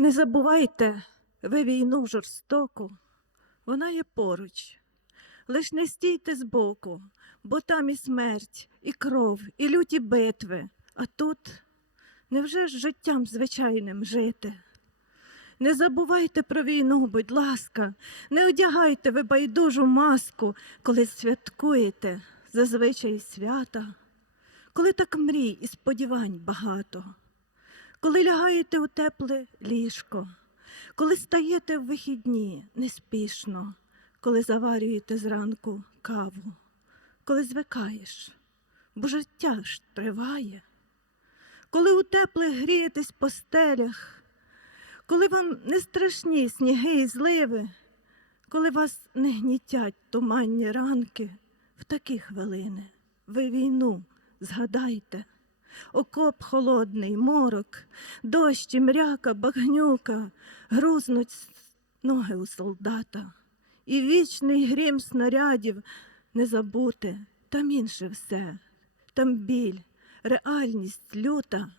Не забувайте ви війну жорстоку, вона є поруч. Лиш не стійте збоку, бо там і смерть, і кров, і люті битви. А тут невже ж життям звичайним жити? Не забувайте про війну, будь ласка, не одягайте ви байдужу маску, коли святкуєте зазвичай свята, коли так мрій і сподівань багато, коли лягаєте у тепле ліжко, коли стаєте в вихідні неспішно, коли заварюєте зранку каву, коли звикаєш, бо життя ж триває, коли у теплих грієтесь по стелях коли вам не страшні сніги і зливи, коли вас не гнітять туманні ранки, в такі хвилини. Ви війну згадайте, окоп холодний, морок, дощ, мряка, багнюка, грузнуть ноги у солдата, і вічний грім снарядів не забути, там інше все, там біль, реальність люта.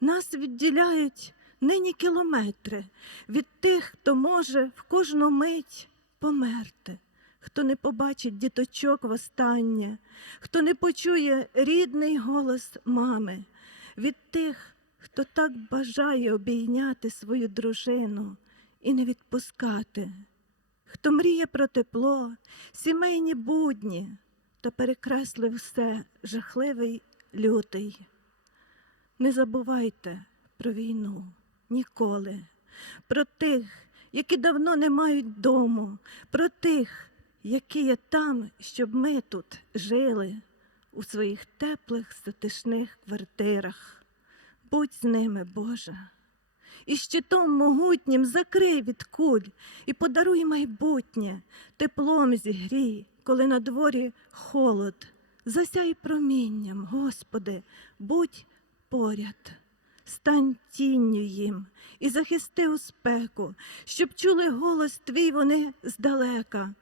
Нас відділяють нині кілометри від тих, хто може в кожну мить померти, хто не побачить діточок востаннє, хто не почує рідний голос мами, від тих, хто так бажає обійняти свою дружину і не відпускати, хто мріє про тепло, сімейні будні та перекреслив все жахливий лютий. Не забувайте про війну ніколи, про тих, які давно не мають дому, про тих, які є там, щоб ми тут жили у своїх теплих затишних квартирах. Будь з ними, Боже. І щитом могутнім закрий від куль і подаруй майбутнє, теплом зігрій, коли на дворі холод. Засяй промінням, Господи, будь поряд, стань тінню їм і захисти у спеку, щоб чули голос твій вони здалека.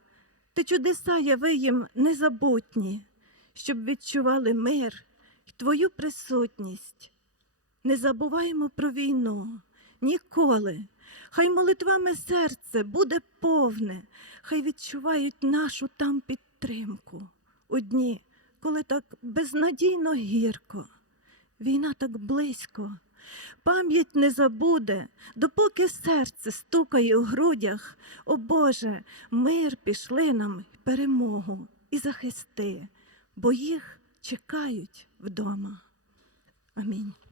Ти чудеса яви їм незабутні, щоб відчували мир і твою присутність. Не забуваємо про війну ніколи. Хай молитвами серце буде повне, хай відчувають нашу там підтримку. У дні, коли так безнадійно гірко, війна так близько, пам'ять не забуде, допоки серце стукає у грудях. О Боже, мир пішли нам перемогу і захисти, бо їх чекають вдома. Амінь.